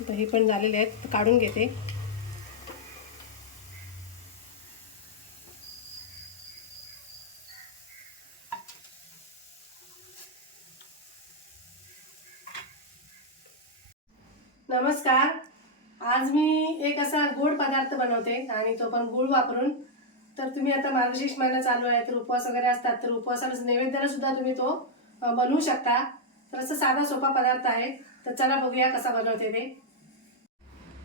तर हे पण झालेले आहेत. काढून घेते. नमस्कार. आज मी एक असा गोड पदार्थ बनवते आणि तो पण गुळ वापरून. तर तुम्ही आता मार्गशीर्ष महिना चालू आहे तर उपवास वगैरे असतात तर उपवासाला नैवेद्याला सुद्धा तुम्ही तो बनवू शकता. तर असं साधा सोपा पदार्थ आहे. तर चला बघूया कसा बनवते ते.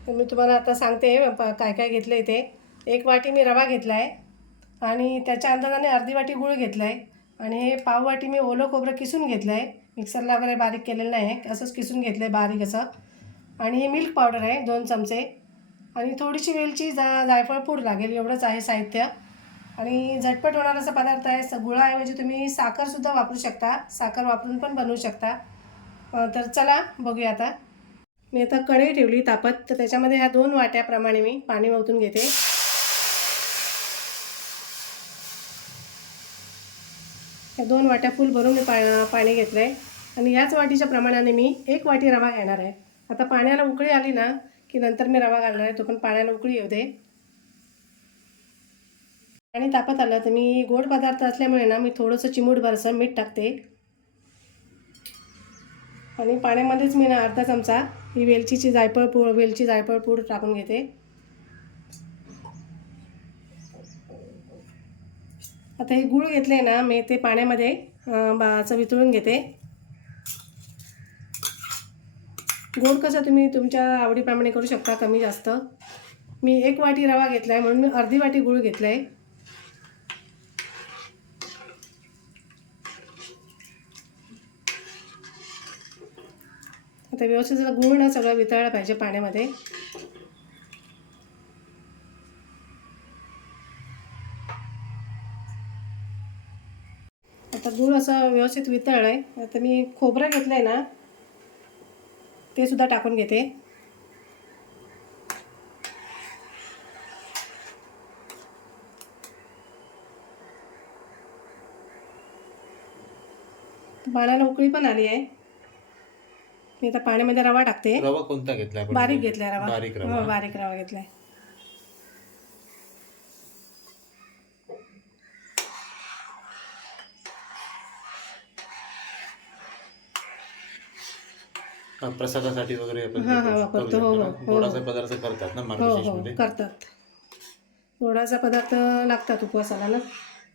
तर मी तुम्हाला आता सांगते प- काय काय घेतलं इथे एक वाटी मी रवा घेतला आहे आणि त्याच्या अंदाजाने अर्धी वाटी गूळ घेतला आहे आणि हे पाव वाटी मी ओलं खोबरं किसून घेतलं आहे मिक्सरला वगैरे बारीक केलेलं नाही आहे असंच किसून घेतलं आहे बारीक असं. आणि हे मिल्क पावडर आहे दोन चमचे. आणि थोडीशी वेलची जा जायफळ पूड लागेल एवढंच आहे साहित्य. आणि झटपट होणारा असा पदार्थ आहे स गुळाऐवजी म्हणजे तुम्ही साखरसुद्धा वापरू शकता. साखर वापरून पण बनवू शकता. तर चला बघूया आता. मी आता कढई ठेवली तापत. तर त्याच्यामध्ये ह्या दोन वाट्याप्रमाणे मी पाणी ओतून घेते. या दोन वाट्या फुल भरून मी पा पाणी घेतलं आहे आणि याच वाटीच्या प्रमाणाने मी एक वाटी रवा घेणार आहे. आता पाण्याला उकळी आली ना की नंतर मी रवा घालणार आहे तो पण पाण्याला उकळी येऊ दे. आणि तापत आलं तर मी गोड पदार्थ असल्यामुळे ना मी थोडंसं चिमूट भरसं मीठ टाकते. आणि पाण्यामध्येच मी ना अर्धा चमचा ही वेलचीची जायफळ पूड वेलची जायफळ पूड टाकून घेते. आता हे गूळ घेतले ना मी ते पाण्यामध्ये बाचं वितळून घेते. गोड कसं तुम्ही तुमच्या आवडीप्रमाणे करू शकता कमी जास्त. मी एक वाटी रवा घेतला आहे म्हणून मी अर्धी वाटी गूळ घेतला आहे आता व्यवस्थित जरा गूळ ना सगळं वितळला पाहिजे पाण्यामध्ये. आता गूळ असं व्यवस्थित वितळलं आहे आता मी खोबरं घेतलं आहे ना ते सुद्धा टाकून घेते. बाळाला उकळी पण आली आहे. मी आता पाण्यामध्ये रवा टाकते. रवा कोणता घेतला आपण? बारीक घेतलाय रवा. बारीक रवा. हो बारीक रवा घेतलाय. हा, प्रसादासाठी वगैरे आपण हा, हा, वापरतो. हो. हो, हो. गोडाचे पदार्थ करतात ना हो हो. करतात. गोडाचा पदार्थ लागतात उपवासाला ना?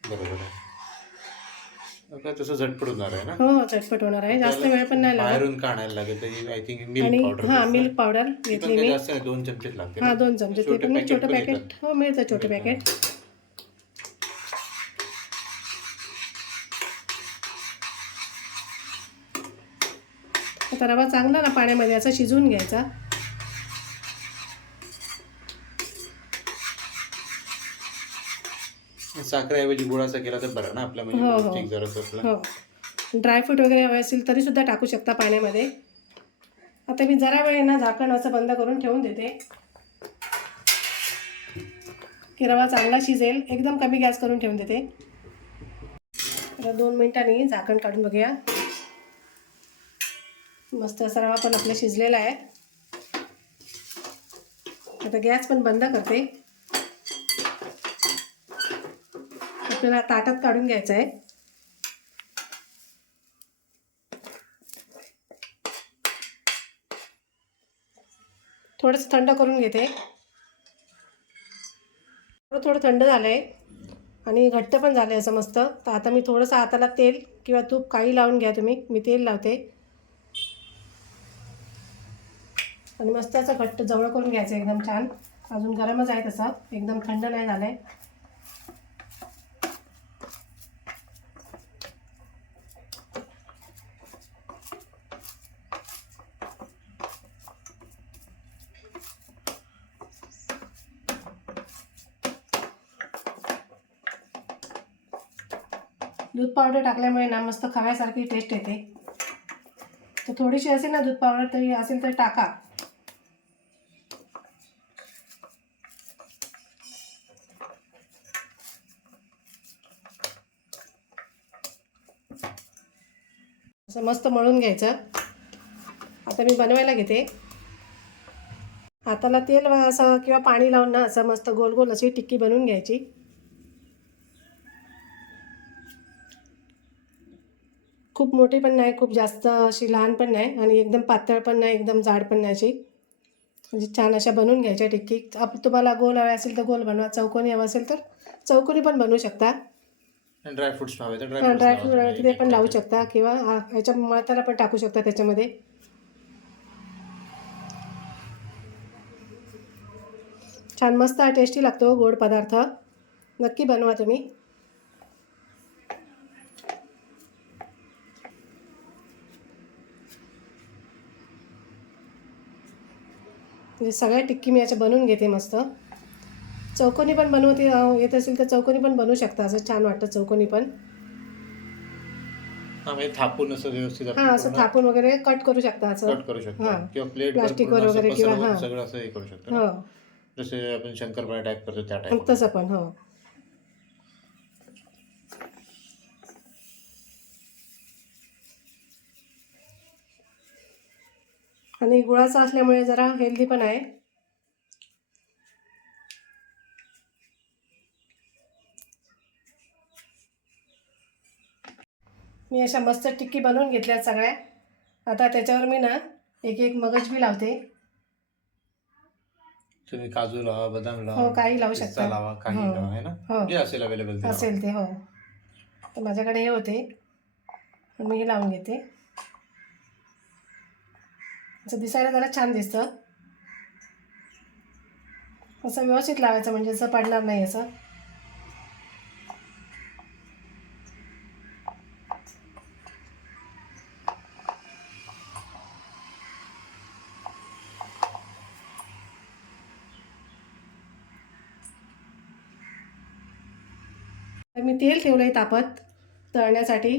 बरोबर आहे. काय तसं झटपट होणार आहे ना? हो झटपट होणार आहे. जास्त वेळ पण नाही लागत. बाहेरून का आणायला लागेल आय थिंक मिल्क पावडर हा मिल्क पावडर घेतली मी. जास्त नाही दोन चमचेच लागते हा? दोन चमचे. ते छोटे पण छोटं पॅकेट. हो मिळतं छोटं पॅकेट आता रवा चांगला ना पाण्यामध्ये असा शिजवून घ्यायचा. साखरेऐवजी गुळाचा केला तर बरं ना आपल्या हो, म्हणजे हो. पौष्टिक आपलं हो. ड्रायफ्रूट वगैरे हवे असेल तरी सुद्धा टाकू शकता पाण्यामध्ये. आता मी जरा वेळ ना झाकण असं बंद करून ठेवून देते. की रवा चांगला शिजेल एकदम कमी गॅस करून ठेवून देते. दोन मिनिटांनी झाकण काढून बघूया. मस्त असा रवा पण आपला शिजलेला आहे. आता गॅस पण बंद करते. आपल्याला ताटात काढून घ्यायचं आहे थोडंसं थंड करून घेते. थोडं थोडं थंड झालं आहे आणि घट्ट पण झालं आहे असं मस्त. तर आता मी थोडंसं हाताला तेल किंवा तूप काही लावून घ्या तुम्ही. मी तेल लावते. आणि मस्त असं घट्ट जवळ करून घ्यायचं एकदम छान. अजून गरमच आहे तसं. एकदम थंड नाही झालं आहे दूध पावडर टाकल्यामुळे ना मस्त खव्यासारखी टेस्ट येते. तर थोडीशी असेल ना दूध पावडर तरी असेल तर टाका. असं मस्त मळून घ्यायचं. आता मी बनवायला घेते. हाताला तेल असं किंवा पाणी लावून ना असं मस्त गोल गोल अशी टिक्की बनवून घ्यायची. खूप मोठी पण नाही खूप जास्त अशी लहान पण नाही आणि एकदम पातळ पण नाही एकदम जाड पण नाही अशी. म्हणजे छान अशा बनवून घ्यायच्या टिक्की. आप तुम्हाला गोल हवे असेल तर गोल बनवा. चौकोनी हवं असेल तर चौकोनी पण बनवू शकता. ड्रायफ्रुट्स हवे तर ड्रायफ्रूट ते पण लावू शकता किंवा ह्याच्या मळताना पण टाकू शकता त्याच्यामध्ये. छान मस्त टेस्टी लागतो गोड पदार्थ. नक्की बनवा तुम्ही. म्हणजे सगळ्या टिक्की मी याच्या बनवून घेते मस्त. चौकोनी पण बनवते येत असेल तर चौकोनी पण बनवू शकता. असं छान वाटतं चौकोनी पण. म्हणजे थापून असं व्यवस्थित हा असं थापून वगैरे कट करू शकता असं. कट करू शकतो. किंवा प्लेट प्लास्टिकवर वगैरे किंवा हा. सगळं असं हे करू शकतो. हो. जसे आपण शंकरपाळ्या टाईप करतो त्या टाईप तसं पण हो. आणि गुळाचा असल्यामुळे जरा हेल्दी पण आहे. मी अशा मस्त टिक्की बनवून घेतल्या सगळ्या. आता त्याच्यावर मी ना एक एक मगज बी लावते. तुम्ही काजू लावा बदाम लावा हो, काही लावू शकता. लावा काही हो. लावा ना? हो. जे असेल अवेलेबल असेल ते हो. तर माझ्याकडे हे होते. मी हे लावून घेते. असं दिसायला जरा छान दिसतं. असं व्यवस्थित लावायचं म्हणजे असं पडणार नाही असं. तर मी तेल ठेवलं आहे तापत तळण्यासाठी.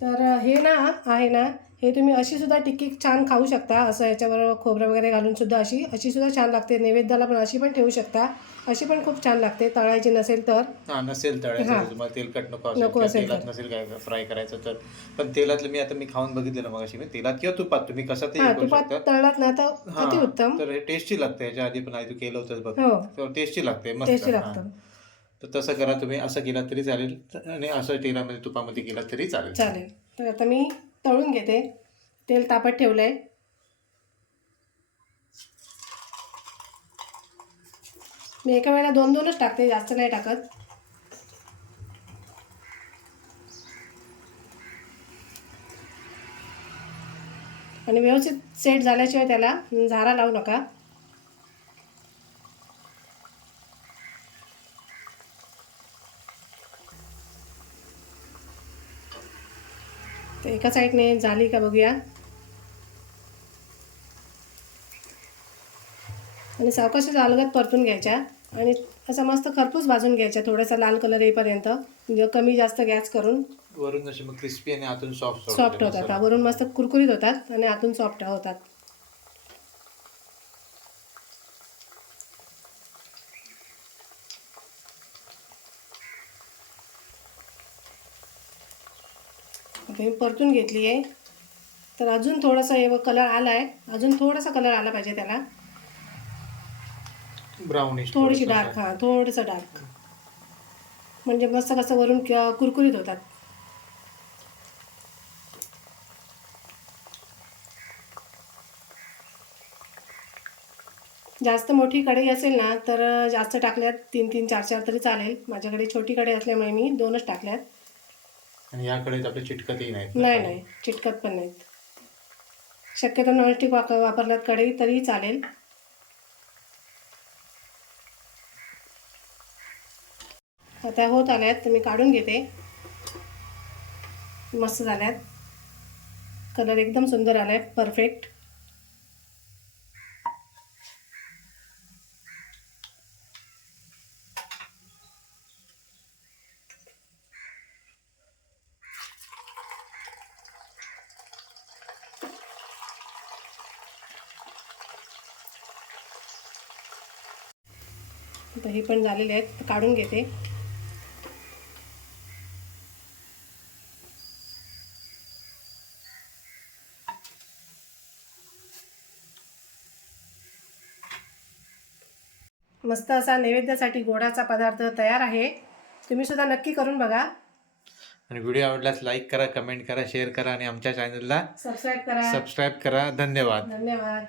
तर हे ना आहे ना हे तुम्ही अशी सुद्धा टिक्की छान खाऊ शकता. असं याच्याबरोबर खोबरं वगैरे घालून सुद्धा अशी अशी सुद्धा छान लागते. नैवेद्याला पण अशी पण ठेवू शकता. अशी पण खूप छान लागते. तळायची नसेल तर. हा नसेल हा. तळायचं तुम्हाला तेलकट नको नको असेल तेलात. नसेल काय फ्राय करायचं तर. पण तेलातलं मी आता मी खाऊन बघितलेलं मग मी तेलात किंवा तुपात तुम्ही कसं ते हां हे करू तुपात शकता. तळलात ना तर हा, अतिउत्तम तर हे टेस्टी लागतं. याच्या आधी पण आधी तू केलं होतं बघ. हो. तर टेस्टी लागते मस्त. टेस्टी हा. लागतं. तर तसं करा तुम्ही. असं केला तरी चालेल. आणि असं तेलामध्ये तुपामध्ये केला तरी चालेल. चालेल. तर आता मी तळून घेते. तेल तापत ठेवलं आहे मी एका वेळेला दोन दोनच टाकते जास्त नाही टाकत. आणि व्यवस्थित सेट झाल्याशिवाय त्याला झारा लावू नका. एका साईडने झाली का बघूया. आणि सावकाश अलगत परतून घ्यायच्या. आणि असं मस्त खरपूस भाजून घ्यायच्या थोडासा लाल कलर येईपर्यंत. म्हणजे कमी जास्त गॅस करून वरून मग क्रिस्पी आणि आतून सॉफ्ट सॉफ्ट होतात वरून मस्त कुरकुरीत होतात आणि आतून सॉफ्ट होतात. आता मी परतून घेतली आहे. तर अजून थोडासा हे कलर आला आहे अजून थोडासा कलर आला पाहिजे त्याला. ब्राउनिश थोडीशी डार्क हां थोडंसं डार्क म्हणजे मस्त कसं वरून कुरकुरीत होतात. जास्त मोठी कढई असेल ना तर जास्त टाकल्यात तीन तीन चार चार तरी चालेल. माझ्याकडे छोटी कढई असल्यामुळे मी दोनच टाकल्यात. आणि याकडे आपले चिटकतही नाहीत. नाही नाही चिटकत पण नाहीत. शक्यतो नॉनस्टिक वाप वापरलात कढई तरीही चालेल. आता होत आल्यात तर मी काढून घेते. मस्त झाल्यात. कलर एकदम सुंदर आलाय परफेक्ट आता हे पण झालेले आहेत तर काढून घेते. मस्त असा नैवेद्यासाठी गोडाचा पदार्थ तयार आहे. तुम्ही सुद्धा नक्की करून बघा. आणि व्हिडिओ आवडल्यास लाईक करा कमेंट करा शेअर करा आणि आमच्या चॅनलला सबस्क्राईब करा. सबस्क्राईब करा. धन्यवाद. धन्यवाद.